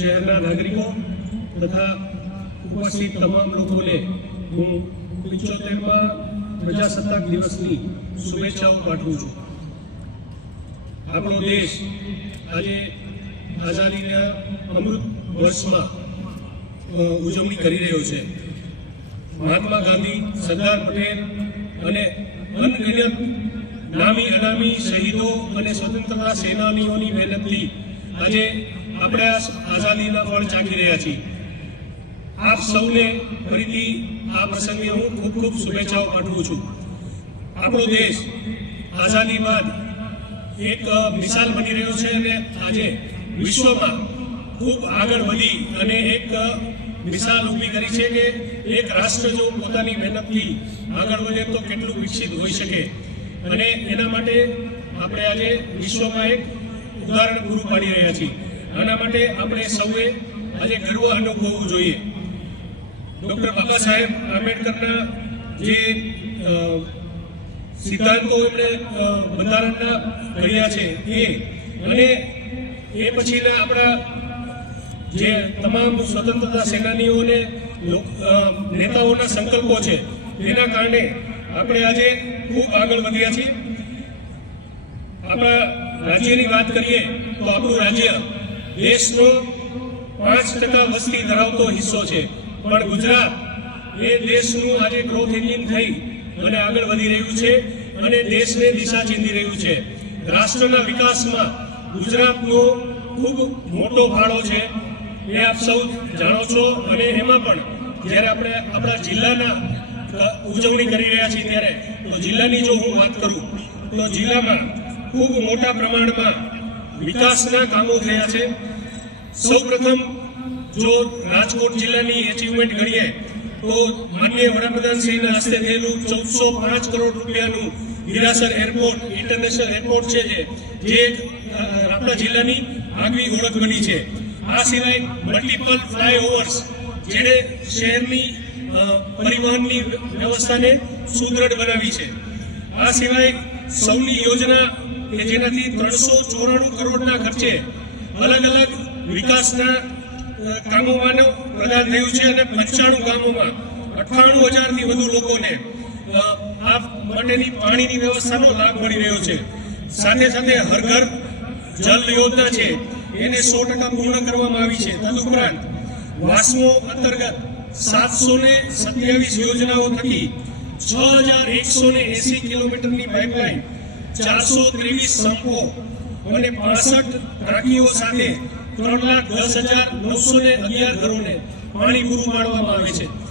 શહેરના નાગરિકો તથા ઉપસ્થિત તમામ લોકોને હું પિચોતેરમાં પ્રજાસત્તાક દિવસની શુભેચ્છાઓ પાઠવું છું આપણો દેશ આજે આઝાદીના અમૃત વર્ષમાં ઉજવણી કરી રહ્યો છે મહાત્મા ગાંધી સરદાર પટેલ અને અનગણ્યત નામી અનામી શહીદો અને સ્વતંત્રતા સેનાનીઓની મહેનતથી આજે આપણે આઝાદીના ફળ ચાખી રહ્યા છીએ આપ સૌને ફરીથી આ પ્રસંગે હું ખૂબ ખૂબ શુભેચ્છાઓ પાઠવું છું આપણો દેશ આઝાદી બાદ એક મિસાલ બની રહ્યો છે અને આજે વિશ્વમાં ખૂબ આગળ વધી અને એક મિસાલ ઊભી કરી છે કે એક રાષ્ટ્ર જો પોતાની મહેનતથી આગળ વધે તો કેટલું વિકસિત હોઈ શકે અને એના માટે આપણે આજે વિશ્વમાં એક ઉદાહરણ પૂરું પાડી રહ્યા છીએ આના માટે આપણે સૌએ આજે ગર્વ અનુભવવું જોઈએ ડૉક્ટર બાબા સાહેબ આંબેડકરના જે સિદ્ધાંતો એમણે બંધારણના કર્યા છે એ અને એ પછીના આપણા જે તમામ સ્વતંત્રતા સેનાનીઓને નેતાઓના સંકલ્પો છે એના કારણે આપણે આજે ખૂબ આગળ વધ્યા છીએ આપણા રાજ્યની વાત કરીએ તો આપણું રાજ્ય દેશનો પાંચ ટકા વસ્તી ધરાવતો હિસ્સો છે પણ ગુજરાત એ દેશનું આજે ગ્રોથ એન્જિન થઈ અને આગળ વધી રહ્યું છે અને દેશને દિશા ચીંધી રહ્યું છે રાષ્ટ્રના વિકાસમાં ગુજરાતનો ખૂબ મોટો ફાળો છે એ આપ સૌ જાણો છો અને એમાં પણ જ્યારે આપણે આપણા જિલ્લાના ઉજવણી કરી રહ્યા છીએ ત્યારે તો જિલ્લાની જો હું વાત કરું તો જિલ્લામાં ખૂબ મોટા પ્રમાણમાં વિકાસના કામો થયા છે સૌપ્રથમ જો રાજકોટ જિલ્લાની એચિવમેન્ટ ગણીએ તો માન્ય વડાપ્રધાનશ્રીના હસ્તે થયેલું ચૌદસો પાંચ કરોડ રૂપિયાનું હિરાસર એરપોર્ટ ઇન્ટરનેશનલ એરપોર્ટ છે જે એક આપણા જિલ્લાની આગવી ઓળખ બની છે આ સિવાય મલ્ટિપલ ફ્લાયઓવર્સ જેણે શહેરની પરિવહનની વ્યવસ્થાને સુદૃઢ બનાવી છે આ સિવાય સૌની યોજના કે જેનાથી ત્રણસો ચોરાણું કરોડના ખર્ચે અલગ અલગ વિકાસના કામોમાંનું પ્રદાન થયું છે અને પંચાણું ગામોમાં અઠ્ઠાણું હજારથી વધુ લોકોને આ માટેની પાણીની વ્યવસ્થાનો લાભ મળી રહ્યો છે સાથે સાથે હર ઘર જલ યોજના છે એને સો ટકા પૂર્ણ કરવામાં આવી છે તદુપરાંત વાસ્મો અંતર્ગત સાતસો ને સત્યાવીસ યોજનાઓ થકી છ હજાર એકસો ને એસી કિલોમીટરની પાઇપલાઇન ચારસો ત્રેવીસ સંપો અને પાસઠ ટાંકીઓ સાથે ત્રણ લાખ દસ હજાર નવસો ને અગિયાર ઘરોને પાણી પૂરું પાડવામાં આવે છે